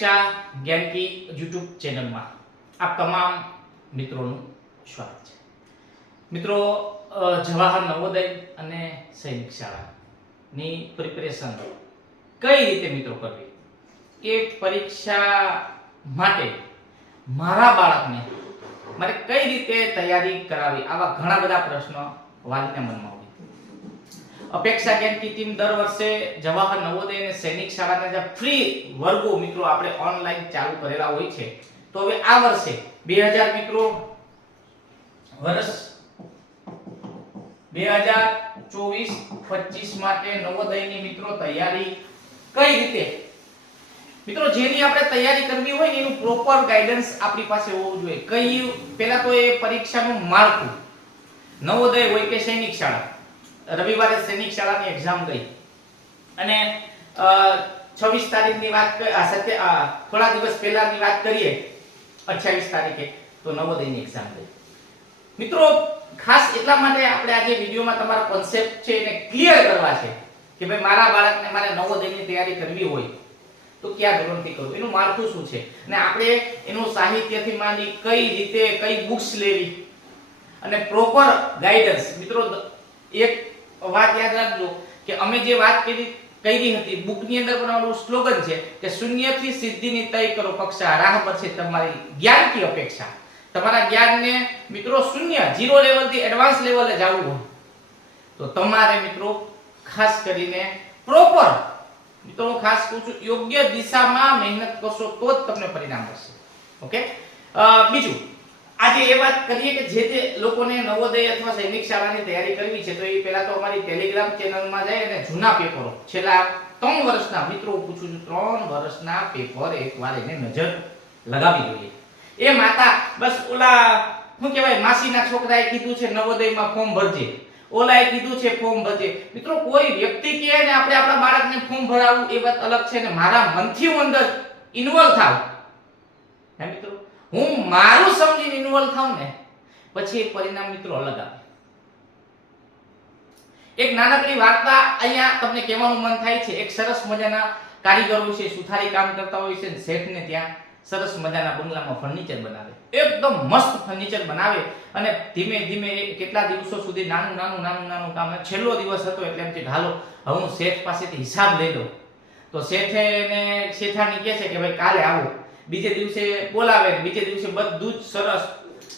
અપેક્ષા જ્ઞાનકી યુટ્યુબ ચેનલમાં આપ તમામ મિત્રોનું સ્વાગત છે. મિત્રો જવાહર નવોદય અને સૈનિક શાળાની પ્રિપેરેશન કઈ રીતે મિત્રો કરવી? એ પરીક્ષા માટે મારા બાળકને મારે કઈ રીતે તૈયારી કરાવી? આવા ઘણા બધા પ્રશ્નો વાલીના મનમાં અપેક્ષા કેન્દ્રની ટીમ દર વર્ષે જવાહર નવોદય અને સૈનિક શાળાના જે ફ્રી વર્ગો મિત્રો આપણે ઓનલાઈન ચાલુ કરેલા હોય છે. તો હવે આ વર્ષે 2000 મિત્રો વર્ષ 2024 25 માટે નવોદયની મિત્રો તૈયારી કઈ રીતે? મિત્રો જેની આપણે તૈયારી કરવી હોય એનું પ્રોપર ગાઈડન્સ આપણી પાસે હોવું જોઈએ. કઈ પહેલા તો એ પરીક્ષાનું માળખું. નવોદય હોય કે સૈનિક શાળા. રવિવારે સૈનિક શાળાની એક્ઝામ ગઈ. અને છવ્વીસ તારીખની વાત સત્ય થોડા દિવસ પહેલાની વાત કરીએ, અઠ્યાવીસ તારીખે, તો નવોદયની એક્ઝામ ગઈ. મિત્રો, ખાસ એટલા માટે આપણે આજે વિડીયોમાં તમારા કોન્સેપ્ટ છે એને ક્લિયર કરવા છે કે ભાઈ મારા બાળકને મારે નવોદયની તૈયારી કરવી હોય, તો ક્યાં ધોરણથી કરવું? એનું માળખું શું છે? અને આપણે એનું સાહિત્યથી માંડી કઈ રીતે કઈ બુક્સ લેવી? અને પ્રોપર ગાઈડન્સ મિત્રો એક વાત યાદ રાખજો કે અમે જે વાત કરી કરી હતી, બુકની અંદર પણ અમારું સ્લોગન છે કે શૂન્યથી સિદ્ધિની તય કરો કક્ષા રાહ પર છે તમારી જ્ઞાન કી અપેક્ષા. તમારા જ્ઞાનને મિત્રો શૂન્ય ઝીરો લેવલથી એડવાન્સ લેવલે જવું હોય. તો તમારે મિત્રો ખાસ કરીને પ્રોપર મિત્રો ખાસ કહું છું, યોગ્ય દિશામાં મહેનત કરશો તો જ તમને પરિણામ મળશે. ઓકે બીજું આજે એ વાત કરીએ કે જે તે લોકોને નવોદય અથવા સૈનિક શાળાની તૈયારી કરવી છે, તો એ પહેલા તો અમારી ટેલિગ્રામ ચેનલમાં જાય અને જૂના પેપરો છેલ્લા ત્રણ વર્ષના, મિત્રો પૂછું છું, ત્રણ વર્ષના પેપર એકવાર એને નજર લગાવી જોઈએ. એ માતા, બસ ઓલા, શું કહેવાય, માસીના છોકરાએ કીધું છે નવોદયમાં ફોર્મ ભરજે. ઓલાએ કીધું છે ફોર્મ ભરજે. મિત્રો, કોઈ વ્યક્તિ કહે ને આપણે આપણા બાળકને ફોર્મ ભરાવવું એ વાત અલગ છે ને મારા મનથી હું અંદર ઇન્વોલ્વ થાવ હે મિત્રો? હું મારું સમજીને ઇન્વોલ્વ થાઉં ને, પછી એક પરિણામ મિત્રો અલગ આવે. એક નાનકડી વાર્તા અહીંયા તમને કહેવાનું મન થાય છે, એક સરસ મજાના કારીગરો છે, સુથારી કામ કરતા હોય છે ને શેઠને ત્યાં સરસ મજાના બંગલામાં ફર્નિચર બનાવે. એકદમ મસ્ત ફર્નિચર બનાવે અને ધીમે ધીમે કેટલા દિવસો સુધી નાનું નાનું નાનું નાનું કામ છેલ્લો દિવસ હતો એટલે એમ કે હાલો હું શેઠ પાસેથી હિસાબ લઈ લઉં. તો શેઠે એને શેઠાણી કહે છે કે, ભાઈ, કાલે આવો. બીજે દિવસે બોલાવે, બીજે દિવસે બધું જ સરસ.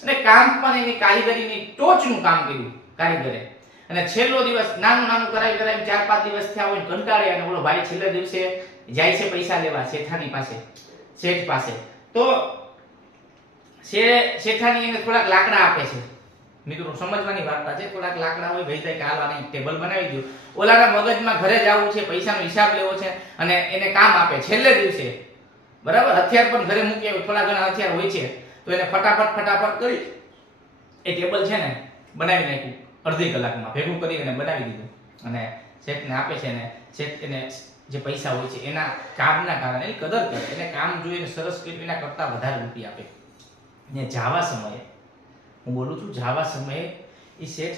અને કામ પણ એની કારીગરીની ટોચનું કામ કર્યું, કારીગરે. અને છેલ્લો દિવસ, નાનું નાનું કરાવી કરાવી ચાર પાંચ દિવસ થયા હોય કંટાળે અને ઓલો ભાઈ, છેલ્લે દિવસે જાય છે પૈસા લેવા, શેઠાની પાસે, શેઠ પાસે. તો શે- શેઠાણી એને થોડાક લાકડા આપે છે. મિત્રો, સમજવાની વાર્તા છે, થોડાક લાકડા હોય, ભાઈ થાય કે હાલવાની ટેબલ બનાવી દો ઓલાના મગજમાં ઘરે જવું છે, પૈસાનો હિસાબ લેવો છે અને એને કામ આપે. છેલ્લે દિવસે બરાબર? હથિયાર પણ ઘરે મૂકી આવે થોડા ઘણા હથિયાર હોય છે. તો એને ફટાફટ ફટાફટ કરી એ ટેબલ છે ને બનાવી નાખ્યું. અડધી કલાકમાં ભેગું કરી અને બનાવી દીધું. અને શેઠને આપે છે ને, શેઠ એને જે પૈસા હોય છે, એના કામના કારણે, એની કદર કરે. એને કામ જોઈને સરસ કર્યું એના કરતાં વધારે રૂપિયા આપે. ને જાવા સમયે, હું બોલું છું, જાવા સમયે એ શેઠ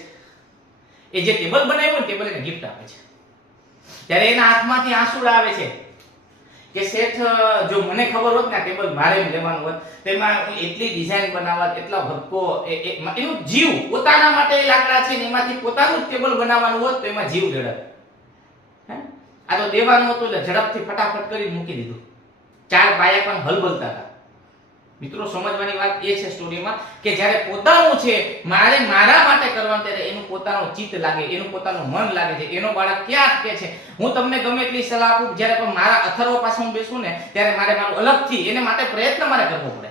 એ જે ટેબલ બનાવ્યું ને, ટેબલ એને ગિફ્ટ આપે છે. ત્યારે એના હાથમાંથી આંસુ આવે છે. કે શેઠ, જો મને ખબર હોત ને ટેબલ મારે લેવાનું હોત તો એમાં હું એટલી ડિઝાઇન બનાવત, એટલા ભક્કો એનું જીવ પોતાના માટે લાકડા છે ને એમાંથી પોતાનું ટેબલ બનાવવાનું હોત તો એમાં જીવ ઝડપ આ તો દેવાનું હતું એટલે ઝડપથી ફટાફટ કરી મૂકી દીધું. ચાર પાયા પણ હલબલતા હતા. મિત્રો, સમજવાની વાત એ છે સ્ટોરીમાં કે જ્યારે પોતાનું છે, મારે મારા માટે કરવાનું ત્યારે એનું પોતાનું ચિત્ત લાગે, એનું પોતાનું મન લાગે છે. એનો બાળક ક્યાં કે છે? હું તમને ગમે એટલી સલાહ આપું, જ્યારે પણ મારા અથર્વ પાસે હું બેસું ને, ત્યારે મારે મારું અલગથી, એને માટે પ્રયત્ન મારે કરવો પડે.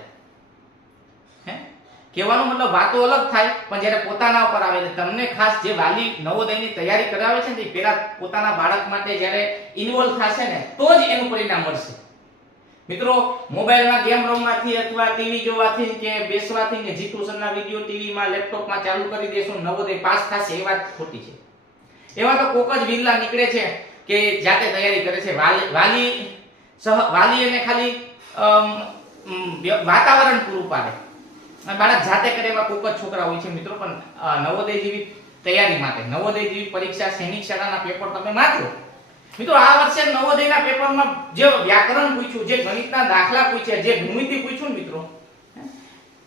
કહેવાનો મતલબ વાતો અલગ થાય, પણ જ્યારે પોતાના ઉપર આવે, એટલે તમને ખાસ જે વાલી નવોદયની તૈયારી કરાવે છે ને એ પહેલા પોતાના બાળક માટે જ્યારે ઇન્વોલ્વ થશે ને, તો જ એનું પરિણામ મળશે. મિત્રો, મોબાઈલમાં ગેમ રમવાથી અથવા ટીવી જોવાથી કે બેસવાથી કે જી ટ્યુશનના વીડિયો ટીવીમાં, લેપટોપમાં ચાલુ કરી દેશો, નવોદય પાસ થશે, એ વાત ખોટી છે. એવા તો કોક જ વિરલા નીકળે છે કે જાતે તૈયારી કરે છે. વાલી વાલી એને ખાલી વાતાવરણ પૂરું પાડે. બાળક જાતે કરે એવા કોક જ છોકરા હોય છે મિત્રો, પણ નવોદય જેવી તૈયારી માટે, નવોદય જેવી પરીક્ષા સૈનિક શાળાના પેપર તમે વાંચો. મિત્રો આ વર્ષે નવોદયના પેપરમાં જે વ્યાકરણ પૂછ્યું, જે ગણિતના દાખલા પૂછ્યા, જે ભૂમિતિ પૂછ્યું ને મિત્રો,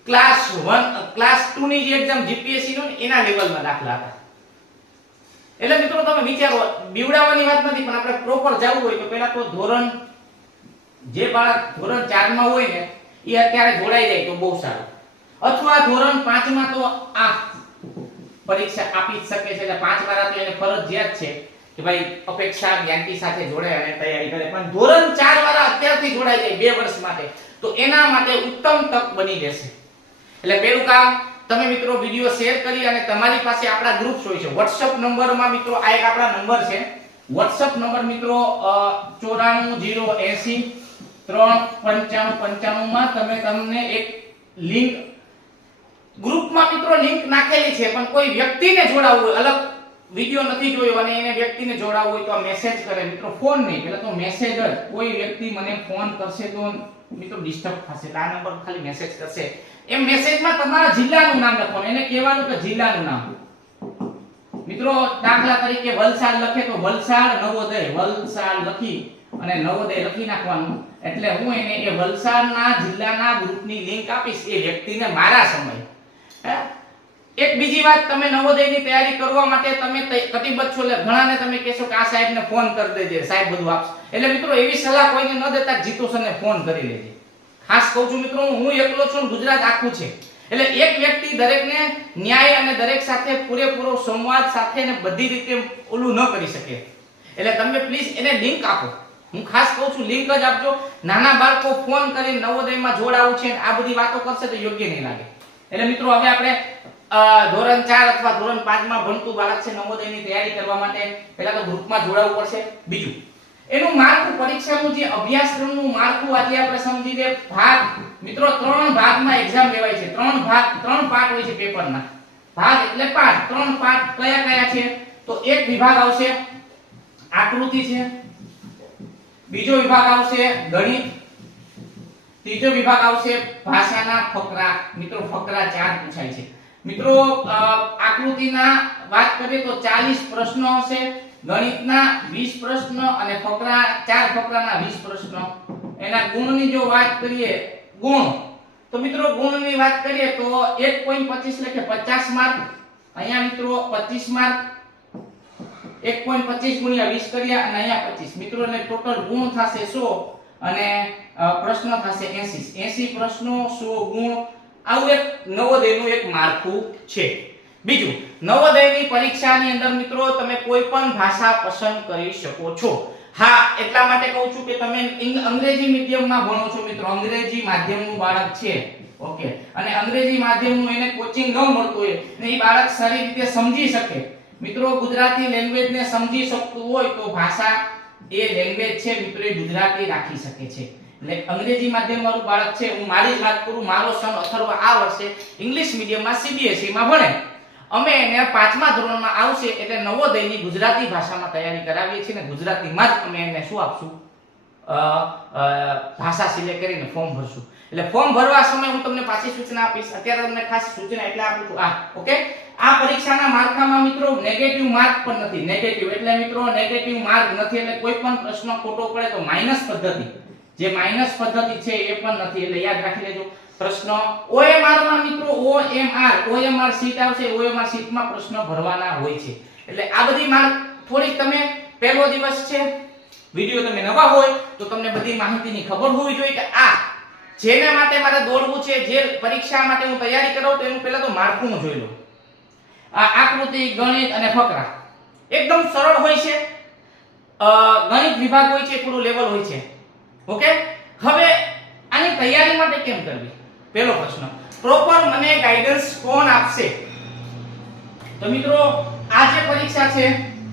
ક્લાસ 1 ક્લાસ 2 ની જે એક્ઝામ જીપીએસસી નો એના લેવલમાં દાખલા હતા. એટલે મિત્રો તમે વિચારો, બીવડાવવાની વાત નથી, પણ આપણે પ્રોપર જવું હોય તો પહેલા તો ધોરણ, જે બાળક ધોરણ 4 માં હોય ને, એ અત્યારે જોડાઈ જાય તો બહુ સારું. અથવા ધોરણ 5 માં તો આ પરીક્ષા આપી શકે છે, એટલે પાંચ વાળા તો એને ફરજિયાત છે. કે ભાઈ અપેક્ષા જ્ઞાતિ સાથે જોડાય અને તૈયારી કરે. પણ ધોરણ 4 વાળા અત્યારથી જોડાઈ જાય બે વર્ષ માટે. તો એના માટે ઉત્તમ તક બની રહેશે. એટલે પહેલું કામ, તમે મિત્રો વિડિયો શેર કરી અને તમારી પાસે આપણા ગ્રુપ્સ હોય છે. WhatsApp નંબરમાં મિત્રો આ એક આપણા નંબર છે. WhatsApp નંબર મિત્રો ચોરાણું જીરો એસી ત્રણ પંચાણું પંચાણું માં તમે તમને એક લિંક ગ્રુપમાં મિત્રો લિંક નાખેલી છે, પણ કોઈ વ્યક્તિને જોડાવવું અલગ વિડિયો નથી જોયો અને એને વ્યક્તિને જોડાવું હોય તો આ મેસેજ કરે. મિત્રો ફોન નહીં પહેલા તો મેસેજ જ. કોઈ વ્યક્તિ મને ફોન કરશે તો મિત્રો ડિસ્ટર્બ થશે. આ નંબર ખાલી મેસેજ કરશે. એમ મેસેજમાં તમારા જિલ્લાનું નામ લખવાનું. એને કહેવાનું કે જિલ્લાનું નામ. મિત્રો, દાખલા તરીકે વલસાડ લખે તો વલસાડ નવોદય. વલસાડ લખી અને નવોદય લખી નાખવાનું. એટલે હું એને એ વલસાડના જિલ્લાના ગ્રુપની લિંક આપીશ. એ વ્યક્તિને મારા સમય? એક બીજી વાત તમે નવોદયની તૈયારી કરવા માટે તમે કટિબદ્ધ છો, એટલે ઘણાને તમે કહેશો કે આ સાહેબને ફોન કરી દેજે, સાહેબ બધું આપશે. એટલે મિત્રો એવી સલાહ કોઈને ન દેતા જીતુ સરને ફોન કરી લેજે. ખાસ કહું છું મિત્રો, હું એકલો છું ગુજરાત આખું છે. એટલે એક વ્યક્તિ દરેકને ન્યાય અને દરેક સાથે પૂરેપૂરો સંવાદ સાથે ને બધી રીતે ઓલું ન કરી શકે. એટલે તમે પ્લીઝ એને લિંક આપો. હું ખાસ કહું છું, લિંક જ આપજો. નાના બાળકો ફોન કરી નવોદયમાં જોડાવું છે આ બધી વાતો કરશે તો યોગ્ય નહીં લાગે. એટલે મિત્રો, હવે આપણે ધોરણ 4 અથવા ધોરણ 5 માં ભણતું બાળક છે, નવોદયની તૈયારી કરવા માટે પહેલા તો ગ્રુપમાં જોડાવવું પડશે. બીજું, એનું માળખું, પરીક્ષાનું જે અભ્યાસક્રમનું માળખું આજે આપણે સમજી લે ભાગ, મિત્રો, ત્રણ ભાગમાં એક્ઝામ લેવાય છે. ત્રણ ભાગ, ત્રણ પાર્ટ હોય છે પેપરના ભાગ એટલે પાઠ. ત્રણ પાઠ કયા કયા છે? તો એક વિભાગ આવશે, આકૃતિ છે. બીજો વિભાગ આવશે, ગણિત. ત્રીજો વિભાગ આવશે, ભાષાના ફકરા. મિત્રો, ફકરા ચાર પૂછાય છે. મિત્રો આકૃતિના વાત કરીએ તો 40 પ્રશ્નો હશે ગણિતના 20 પ્રશ્નો અને ફકરા, ચાર ફકરાના 20 પ્રશ્નો. એના ગુણની જો વાત કરીએ, ગુણ. તો મિત્રો, ગુણની વાત કરીએ તો 1.25 એટલે કે 50 માર્ક. અહીંયા મિત્રો 25 માર્ક. 1.25 ગુણ્યા 20 કર્યા અને અહીંયા 25 મિત્રો એટલે ટોટલ ગુણ થશે 100 અને પ્રશ્ન થશે 80 80 પ્રશ્નો 100 ગુણ. આવું એક નવોદયનું એક માળખું છે. બીજું, નવોદયની પરીક્ષાની અંદર મિત્રો તમે કોઈ પણ ભાષા પસંદ કરી શકો છો. હા, એટલા માટે કહું છું કે તમે અંગ્રેજી મીડિયમમાં ભણો છો મિત્રો. અંગ્રેજી માધ્યમનું બાળક છે. ઓકે? અને અંગ્રેજી માધ્યમનું એને કોચિંગ ન મળતું હોય ને એ બાળક સારી રીતે સમજી શકે. મિત્રો, ગુજરાતી લેંગ્વેજને સમજી શકતું હોય તો ભાષા એ લેંગ્વેજ છે, મિત્રો, એ ગુજરાતી રાખી શકે છે. એટલે અંગ્રેજી માધ્યમ વાળું બાળક છે, હું મારી વાત કરું, મારો સન અથર્વ આ વર્ષે ઇંગ્લિશ મીડિયમમાં સીબીએસઈ માં ભણે. અમે એને પાંચમા ધોરણમાં આવશે એટલે નવોદયની ગુજરાતી ભાષામાં તૈયારી કરાવીએ છીએ ને ગુજરાતીમાં જ અમે એને શું આપશું? ભાષા સિલેક્ટ કરીને ફોર્મ ભરશું. એટલે ફોર્મ ભરવા સમયે હું તમને પાછી સૂચના આપીશ. અત્યારે તમને ખાસ સૂચના એટલે આપું છું આ, ઓકે? આ પરીક્ષાના માળખામાં મિત્રો નેગેટિવ માર્ક પણ નથી. નેગેટિવ એટલે મિત્રો નેગેટિવ માર્ક નથી. એટલે કોઈ પણ પ્રશ્ન ખોટો પડે તો માઇનસ પદ્ધતિ. જે માઇનસ પદ્ધતિ છે એ પણ નથી. એટલે યાદ રાખી લેજો. પ્રશ્ન OMR માં મિત્રો OMR OMR શીટ આવશે OMR શીટમાં પ્રશ્ન ભરવાના હોય છે. એટલે આ બધી માર્ક થોડીક તમે પહેલો દિવસ છે, વિડિયો તમે નવા હોય, તો તમને બધી માહિતીની ખબર હોવી જોઈએ કે આ જેને માટે મારે દોડવું છે, જે પરીક્ષા માટે હું તૈયારી કરું તો એનું પહેલા તો માળખું જોઈ લઉં. આ આકૃતિ, ગણિત અને ફકરા. એકદમ સરળ હોય છે. ગણિત વિભાગ હોય છે, થોડું લેવલ હોય છે. ઓકે? હવે આની તૈયારી માટે કેમ કરવી? પહેલો પ્રશ્ન. પ્રોપર મને ગાઈડન્સ કોણ આપશે? તો મિત્રો, આ જે પરીક્ષા છે,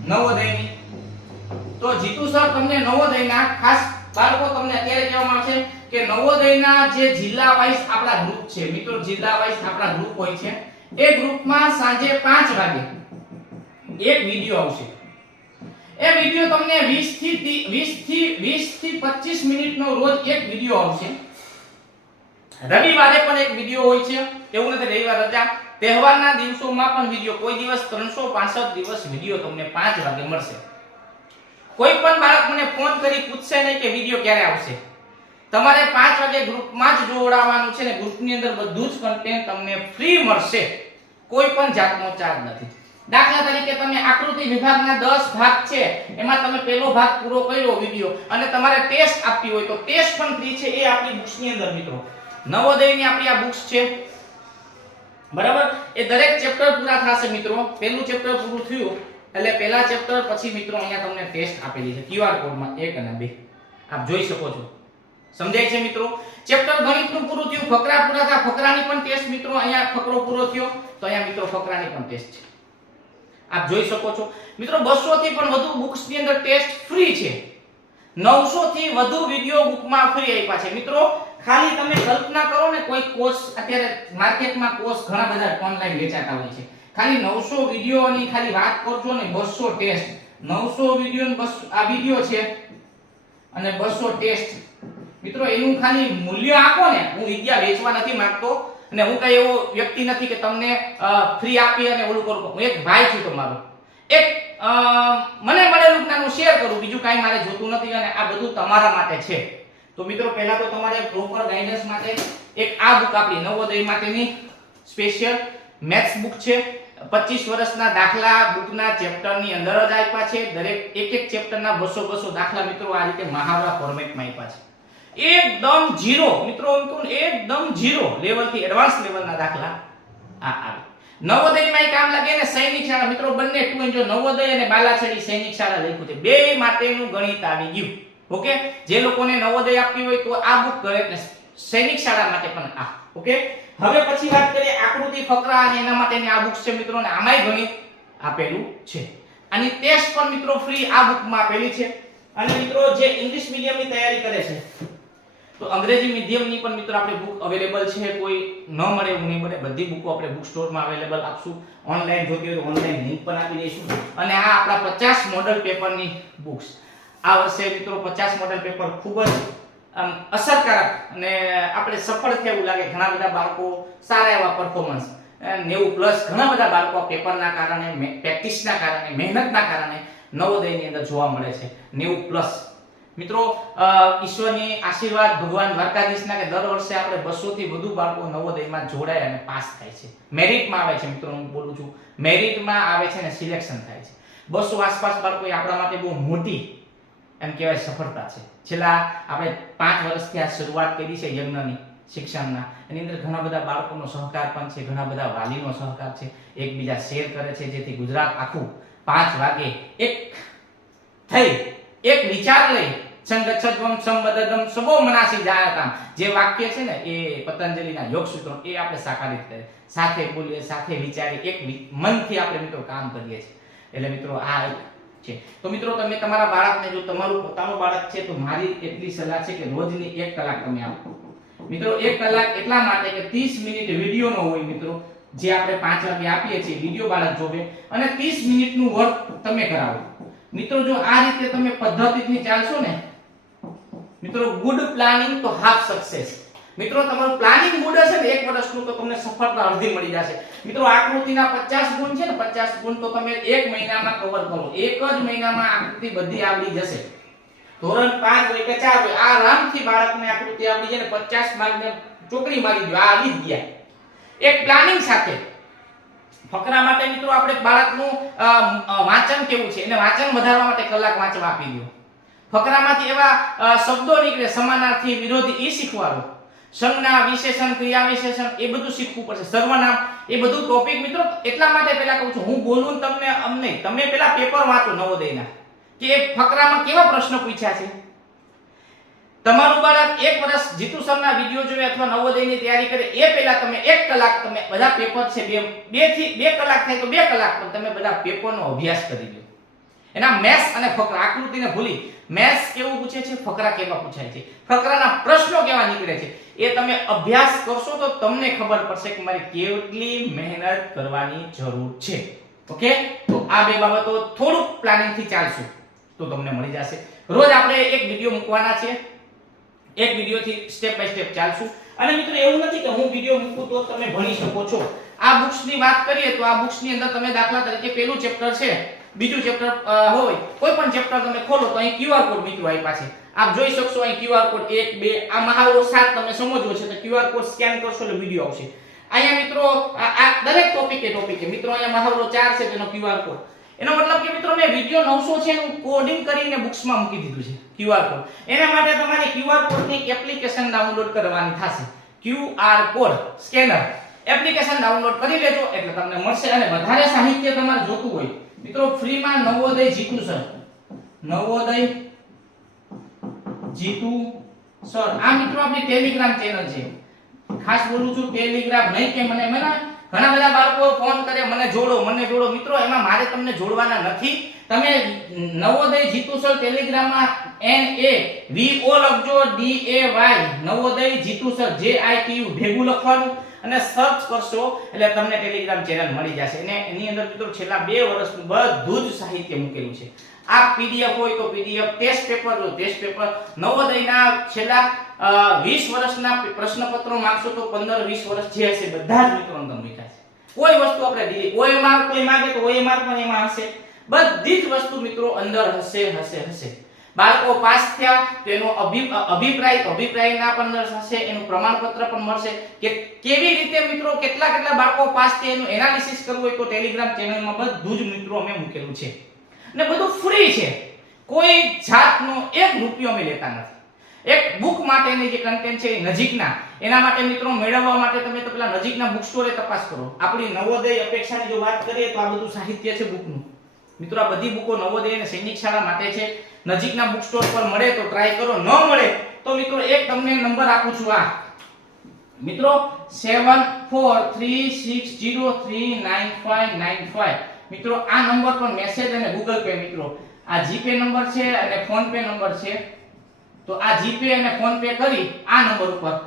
નવોદયની, તો જીતુ સર તમને નવોદયના ખાસ બાળકો તમને અત્યારે કહેવામાં આવશે કે નવોદયના જે જિલ્લા વાઇઝ આપણા ગ્રુપ છે, મિત્રો, જિલ્લા વાઇઝ આપણા ગ્રુપ હોય છે, એ ગ્રુપમાં સાંજે 5 વાગે એક વિડિયો આવશે. એ વિડિયો તમને 20 થી તી- 20 થી 20 થી 25 મિનિટનો રોજ એક વિડિયો આવશે. રવિવારે પણ એક વિડિયો હોય છે. એવું નથી, રવિવાર રજા. તહેવારના દિવસોમાં પણ વિડિયો કોઈ દિવસ 365 દિવસ વિડિયો તમને 5 વાગે મળશે. કોઈ પણ બાળક મને ફોન કરી પૂછશે નહીં કે વીડિયો ક્યારે આવશે. તમારે પાંચ વાગે ગ્રુપમાં જ જોડાવાનું છે ને ગ્રુપની અંદર બધું જ કન્ટેન્ટ તમને ફ્રી મળશે. કોઈ પણ જાતનો ચાર્જ નથી. દાખલા તરીકે તમે આકૃતિ વિભાગના 10 ભાગ છે, એમાં તમે પહેલો ભાગ પૂરો કર્યો વિડિયો અને તમારે ટેસ્ટ આપવી હોય તો ટેસ્ટ પણ ફ્રી છે એ આપણી બુક્સની અંદર મિત્રો. નવોદયની આપણી આ બુક્સ છે. બરાબર? એ દરેક ચેપ્ટર પૂરા થશે મિત્રો. પહેલું ચેપ્ટર પૂરું થયું, એટલે પહેલા ચેપ્ટર પછી મિત્રો અહીંયા તમને ટેસ્ટ આપેલી છે. ક્યુઆર કોડમાં એક અને બે. આપ જોઈ શકો છો. સમજાય છે મિત્રો? ચેપ્ટર ગણિતનું પૂરું થયું, ફકરા પૂરા થા ફકરાની પણ ટેસ્ટ મિત્રો અહીંયા ફકરો પૂરો થયો. તો અહીંયા મિત્રો ફકરાની પણ ટેસ્ટ છે. આપ જોઈ શકો છો. મિત્રો 200 થી પણ વધુ બુક્સની અંદર ટેસ્ટ ફ્રી છે. 900 થી વધુ વિડિયો બુકમાં ફ્રી આપ્યા છે. મિત્રો, ખાલી તમે કલ્પના કરો ને, કોઈ કોર્સ, અત્યારે માર્કેટમાં કોર્સ ઘણા બધા ઓનલાઈન વેચાતા હોય છે. ખાલી 900 વિડિયોની ખાલી વાત કરજો ને 200 ટેસ્ટ. 900 વિડિયો ને બસ, આ વિડિયો છે અને 200 ટેસ્ટ. મિત્રો, એનું ખાલી મૂલ્ય આપો ને. હું વિદ્યા વેચવા નથી માંગતો. અને હું કઈ એવો વ્યક્તિ નથી કે તમને ફ્રી આપી અને ઓલું કરું. હું એક ભાઈ છું તમારો. એક મને મળેલું જ્ઞાન હું શેર કરું. બીજું કાંઈ મારે જોતું નથી અને આ બધું તમારા માટે છે. તો મિત્રો, પહેલા તો તમારે પ્રોપર ગાઈડન્સ માટે એક આ બુક આપી. નવોદય માટેની સ્પેશિયલ મેથ્સ બુક છે. 25 વર્ષના દાખલા બુકના ચેપ્ટરની અંદર જ આપ્યા છે. દરેક એક એક ચેપ્ટરના બસો બસો દાખલા મિત્રો આ રીતે મહાવરા ફોર્મેટમાં આપ્યા છે. એકદમ ઝીરો મિત્રો એમ કહું ને, એકદમ ઝીરો લેવલથી એડવાન્સ લેવલના દાખલા આ આવે. નવોદયમાં કામ લાગે ને સૈનિક શાળા. મિત્રો બંને ટુ જો નવોદય અને બાલાછડી સૈનિક શાળા લખ્યું છે. બે માટેનું ગણિત આવી ગયું. ઓકે? જે લોકોને નવોદય આપવી હોય તો આ બુક કરે એટલે સૈનિક શાળા માટે પણ આ. ઓકે? હવે પછી વાત કરીએ આકૃતિ ફકરા અને એના માટેની આ બુક છે મિત્રો અને આમાંય ગણિત આપેલું છે. અને ટેસ્ટ પણ મિત્રો ફ્રી આ બુકમાં આપેલી છે. અને મિત્રો જે ઇંગ્લિશ મીડિયમની તૈયારી કરે છે તો અંગ્રેજી મીડિયમની પણ મિત્રો આપણે બુક અવેલેબલ છે, કોઈ ન મળે એવું નહીં મળે. બધી બુકો આપણે બુક સ્ટોરમાં અવેલેબલ આપશું. ઓનલાઈન જોતી હોય તો ઓનલાઈન લિંક પણ આપી દઈશું. અને આ આપણા પચાસ મોડલ પેપરની બુક્સ આ વર્ષે મિત્રો પચાસ મોડલ પેપર ખૂબ જ, આમ, અસરકારક અને આપણે સફળ થયા એવું લાગે. ઘણા બધા બાળકો સારા એવા પરફોર્મન્સ નેવું પ્લસ ઘણા બધા બાળકો પેપરના કારણે પ્રેક્ટિસના કારણે, મહેનતના કારણે નવોદયની અંદર જોવા મળે છે. નેવું પ્લસ મિત્રો ઈશ્વરની આશીર્વાદ ભગવાન દ્વારકાધીશના કે દર વર્ષે આપણે 200 થી વધુ બાળકો નવોદયમાં જોડાય અને પાસ થાય છે. મેરિટમાં આવે છે મિત્રો, હું બોલું છું. મેરિટમાં આવે છે અને સિલેક્શન થાય છે. બસો આસપાસ બાળકો એ આપણા માટે બહુ મોટી, એમ કહેવાય, સફળતા છે. છેલ્લા આપણે પાંચ વર્ષથી આ શરૂઆત કરી છે યજ્ઞની, શિક્ષણના. એની અંદર ઘણા બધા બાળકોનો સહકાર પણ છે, ઘણા બધા વાલીનો સહકાર છે. એકબીજા શેર કરે છે, જેથી ગુજરાત આખું પાંચ વાગે એક થઈ, એક વિચાર લઈ સંગચ્છત્વમ સંવદદમ સબો મનાસી જાયતામ. જે વાક્ય છે ને, એ પતંજલિના યોગ સૂત્રો એ આપણે સાકારિત કરીએ. સાથે બોલીએ, સાથે વિચારીએ, એક મનથી આપણે મિત્રો કામ કરીએ છીએ. એટલે મિત્રો આ છે. તો મિત્રો તમે તમારા બાળકને, જો તમારું પોતાનું બાળક છે, તો મારી એટલી સલાહ છે કે રોજની એક કલાક તમે આપો મિત્રો, એક કલાક એટલા માટે કે 30 મિનિટ વિડીયોનો હોય મિત્રો, જે આપણે પાંચ વાગે આપીએ છીએ, વીડિયો બાળક જોવે, અને 30 મિનિટનું વર્ક તમે કરાવો. મિત્રો, જો આ રીતે તમે પદ્ધતિથી ચાલશો ને મિત્રો ગુડ પ્લાનિંગ તો હાફ સક્સેસ મિત્રો, તમારું પ્લાનિંગ ગુડ હશે ને એક વર્ષનું તો તમને સફળતા અડધી મળી જશે. મિત્રો, આકૃતિના 50 ગુણ છે ને 50 ગુણ તો તમે એક મહિનામાં કવર કરો. એક જ મહિનામાં આકૃતિ બધી આવડી જશે. ધોરણ 5 હોય કે 4 હોય આરામથી બાળકને આકૃતિ આવડી જાય ને 50 માર્કને ચોકડી મારી દો, આ આવી જ ગયા. એક પ્લાનિંગ સાથે. ફકરા માટે મિત્રો, આપણે બાળકનું વાંચન કેવું છે? એને વાંચન વધારવા માટે કલાક વાંચવા આપી દો. ફકરામાંથી એવા શબ્દો નીકળે, સમાનાર્થી વિરોધી, એ શીખવાડો. સંજ્ઞા, વિશેષણ, ક્રિયા વિશેષણ, એ બધું શીખવું પડશે. સર્વનામ, એ બધું ટોપિક મિત્રો, એટલા માટે પહેલા કહું છું, હું બોલું તમને અમ નહીં. તમે પેલા પેપર વાંચો નવોદયના, કે ફકરામાં કેવા પ્રશ્નો પૂછ્યા છે? તમારું બાળક એક વર્ષ જીતુ સરના વીડિયો જોવે અથવા નવોદયની તૈયારી કરે, એ પહેલા તમે એક કલાક તમે બધા પેપર છે, બે બેથી બે કલાક થાય તો બે કલાક તમે બધા પેપરનો અભ્યાસ કરી લો. એના મેસ અને ફકરા, આકૃતિને ભૂલી. મેસ કેવું પૂછે છે? ફકરા કેવા પૂછાય છે? ફકરાના પ્રશ્નો કેવા નીકળે છે? એ તમે અભ્યાસ કરશો તો તમને ખબર પડશે કે મારે કેટલી મહેનત કરવાની જરૂર છે. ઓકે? તો આ બે બાબતો થોડુંક પ્લાનિંગથી ચાલશું તો તમને મળી જશે. રોજ આપણે એક વીડિયો મૂકવાના છે. એક વિડીયોથી સ્ટેપ બાય સ્ટેપ ચાલશું. અને મિત્રો એવું નથી કે હું વીડિયો મૂકું તો તમે ભણી શકો છો. આ બુક્સની વાત કરીએ તો આ બુક્સની અંદર તમે દાખલા તરીકે પહેલું ચેપ્ટર છે. બીજું ચેપ્ટર હોય, કોઈ પણ ચેપ્ટર તમે ખોલો તો અહીં ક્યુઆર કોડ મિત્રો આપ્યા છે આપ જોઈ શકશો અહીં ક્યુઆર કોડ 1 2 આ મહાવરો 7 તમે સમજવો છે તો ક્યુઆર કોડ સ્કેન કરશો એટલે વિડિયો આવશે. અહીંયા મિત્રો, આ દરેક ટોપિકે ટોપિકે મિત્રો, અહીંયા મહાવરો 4 છે તેનો ક્યુઆર કોડ એનો મતલબ કે મિત્રો, મેં વિડિયો 900 છે એનું કોડિંગ કરીને બુક્સમાં મૂકી દીધું છે ક્યુઆર કોડ એના માટે તમારે ક્યુઆર કોડની એપ્લિકેશન ડાઉનલોડ કરવાની થશે. QR code scanner application download કરી લેજો, એટલે તમને મળશે અને વધારે સાહિત્ય તમારે જોતું હોય. મિત્રો, ફ્રીમાં નવોદય જીતું સર નવોદય જીતુ સર આ મિત્રો આપણી ટેલિગ્રામ ચેનલ છે. ખાસ બોલું છું ટેલિગ્રામ નહીં કે મને મને ઘણા બધા બાળકો ફોન કરે, મને જોડો મને જોડો. મિત્રો, એમાં મારે તમને જોડવાના નથી. તમે નવોદય જીતુ સર ટેલિગ્રામમાં એન એ વી ઓ લખજો D A Y Navodaya Jitu sir J I T you ભેગું લખવાનું. અને સર્ચ કરશો એટલે તમને ટેલિગ્રામ ચેનલ મળી જશે. અને એની અંદર મિત્રો છેલ્લા બે વર્ષનું બધું જ સાહિત્ય મૂકેલું છે. આ પીડીએફ હોય તો પીડીએફ ટેસ્ટ પેપર લો ટેસ્ટ પેપર નવોદયના છેલ્લા અ, 20 વર્ષના પ્રશ્નપત્રો માંગશો તો 15 20 વર્ષ જે હશે બધા જ મિત્રો અંદર મૂક્યા છે. કોઈ વસ્તુ આપણે દીધી ઓએમઆર કોઈ માંગે તો ઓએમઆર પણ એમાં હશે બધી જ વસ્તુ મિત્રો અંદર હશે હશે હશે. બાળકો પાસ થયા તો એનો અભિપ્રાય, અભિપ્રાયના પણ થશે, એનું પ્રમાણપત્ર પણ મળશે. કે કેવી રીતે મિત્રો કેટલા કેટલા બાળકો પાસ થયા, એનું એનાલિસિસ કરવું હોય તો ટેલિગ્રામ ચેનલમાં બધું જ મિત્રો અમે મૂકેલું છે. અને બધું ફ્રી છે. કોઈ જાતનો એક રૂપિયો અમે લેતા નથી. એક બુક માટેની જે કન્ટેન્ટ છે એ નજીકના, એના માટે મિત્રો મેળવવા માટે તમે તો પેલા નજીકના બુક સ્ટોરે તપાસ કરો. આપણી નવોદય અપેક્ષાની જો વાત કરીએ તો આ બધું સાહિત્ય છે બુકનું મિત્રો, આ બધી બુકો નવોદય અને સૈનિક શાળા માટે છે. નજીકના બુક સ્ટોર પર મળે તો ટ્રાય કરો. ન મળે તો મિત્રો, એક તમને નંબર આપું છું આ. મિત્રો seven four three six zero three nine five nine five મિત્રો, આ નંબર પર મેસેજ અને ગૂગલ પે મિત્રો. આ જીપે નંબર છે અને ફોન નંબર છે. તો આ જીપે અને ફોન કરી આ નંબર ઉપર.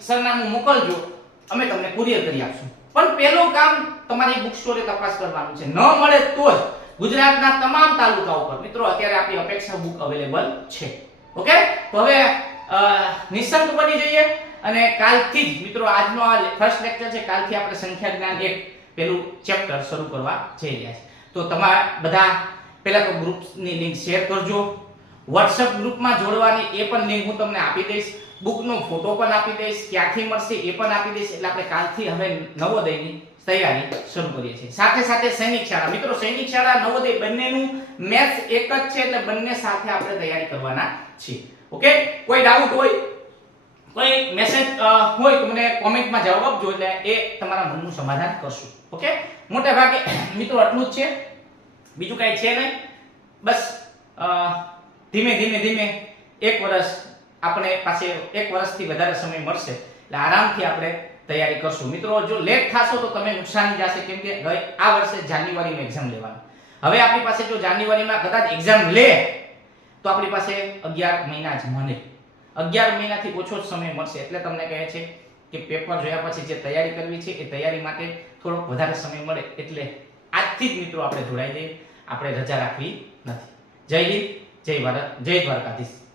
સરનામું મોકલજો. અમે તમને કુરિયર કરી આપશું. પણ પહેલું કામ તમારી બુક સ્ટોરે તપાસ કરવાનું છે. ન મળે તો જ ગુજરાતના તમામ તાલુકા ઉપર, મિત્રો, અત્યારે આપણી અપેક્ષા બુક અવેલેબલ છે. ઓકે? તો હવે નિઃશંક બની જઈએ અને કાલથી જ, મિત્રો, આજનો આ ફર્સ્ટ લેક્ચર છે. કાલથી આપણે સંખ્યા જ્ઞાન એક પેલું ચેપ્ટર શરૂ કરવા જઈ રહ્યા છે. તો તમારા બધા પહેલા તો ગ્રુપની લિંક શેર કરજો. વોટ્સઅપ ગ્રુપમાં જોડવાની એ પણ લિંક હું તમને આપી દઈશ. બુકનો ફોટો પણ આપી દઈશ. ક્યાંથી મળશે એ પણ આપી દઈશ. એટલે આપણે કાલથી હવે નવોદયની તૈયારી શરૂ કરીએ છીએ. સાથે સાથે સૈનિક શાળા. મિત્રો, સૈનિક શાળા નવોદય બંનેનું મેથ્સ એક જ છે એટલે બંને સાથે આપણે તૈયારી કરવાના છીએ. ઓકે? કોઈ ડાઉટ હોય? કોઈ મેસેજ હોય તો મને કોમેન્ટમાં જવાબ આપજો એટલે એ તમારા મનનું સમાધાન કરશું. ઓકે? મોટે ભાગે, મિત્રો, આટલું જ છે. બીજું કાંઈ છે નહીં. બસ ધીમે ધીમે ધીમે એક વર્ષ આપણે પાસે, એક વર્ષથી વધારે સમય મળશે. એટલે આરામથી આપણે તૈયારી કરશું. મિત્રો, જો લેટ થાશો તો તમે નુકસાન જશે. કેમ કે ગઈ આ વર્ષે જાન્યુઆરીમાં એક્ઝામ લેવાનું. હવે આપણી પાસે જો જાન્યુઆરીમાં કદાચ એક્ઝામ લે, તો આપણી પાસે અગિયાર મહિના જ મળે. અગિયાર મહિનાથી ઓછો જ સમય મળશે. એટલે તમને કહે છે કે પેપર જોયા પછી જે તૈયારી કરવી છે, એ તૈયારી માટે થોડોક વધારે સમય મળે. એટલે આજથી જ મિત્રો આપણે જોડાઈ જઈએ. આપણે રજા રાખવી નથી. જય હિન્દ, જય ભારત, જય દ્વારકાધીશ.